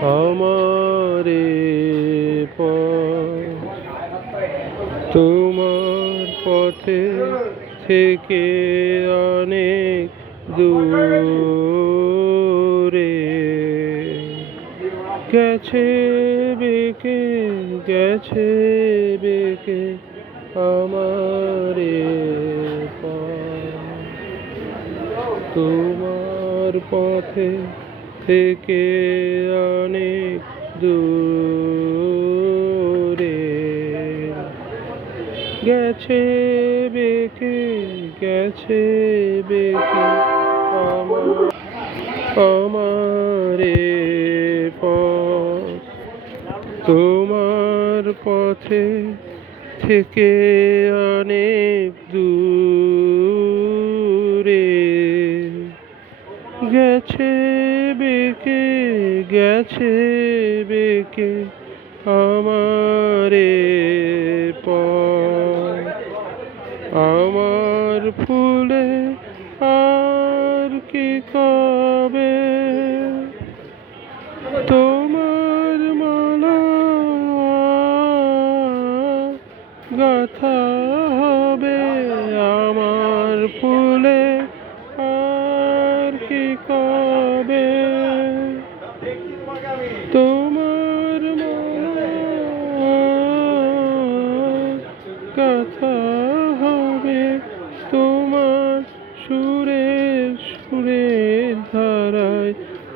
আমারে তোমার পথে থেকে অনেক দূরে গেছে বেকে গেছে বেকে আমারে তোমার পথে থেকে অনেক দূরে। গেছে বেকে গেছে বেকে আমার আমারে পথ। তোমার পথে থেকে অনেক দূরে। গেছে বেকে গেছে বেকে আমারে আমার ফুলে আর কি কবে? তোমার মালা গাথা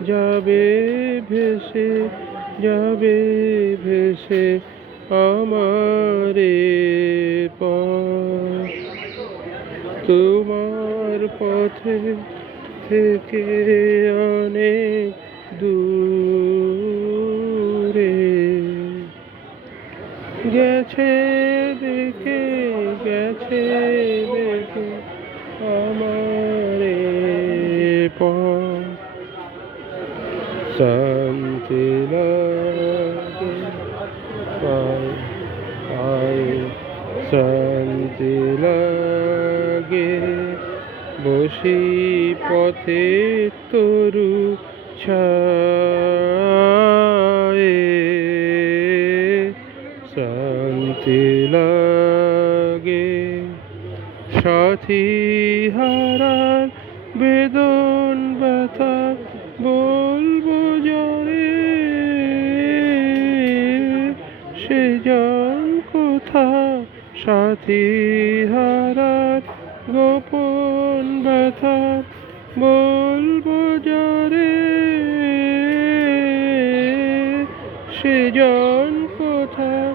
যাবে ভেসে যাবে ভেসে আমারে তোমার পথে থেকে অনেক দূরে। গেছে দেখে গেছে দেখে আমারে শান্তি লাগে। পাই পাই, শান্তি লাগে। বসি পথে তরু ছায়ে। শান্তি লাগে। সাথী হারার বেদন ব্যথা বলব জরে সে জন কোথা? সাথী হারার গোপন ব্যথা। বলব জরে সে জন কোথা?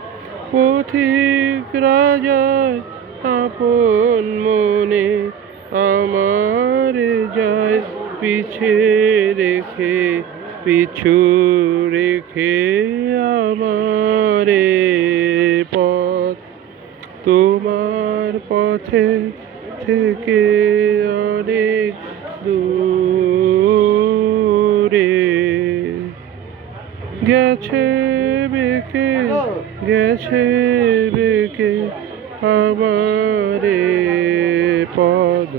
পথিক রাজায় আপন মনে আমার যায় পিছে রেখে পিছু রেখে আমারে পথ। তোমার পথে থেকে অনেক দূরে গেছে বেকে গেছে বেকে আমারে পদ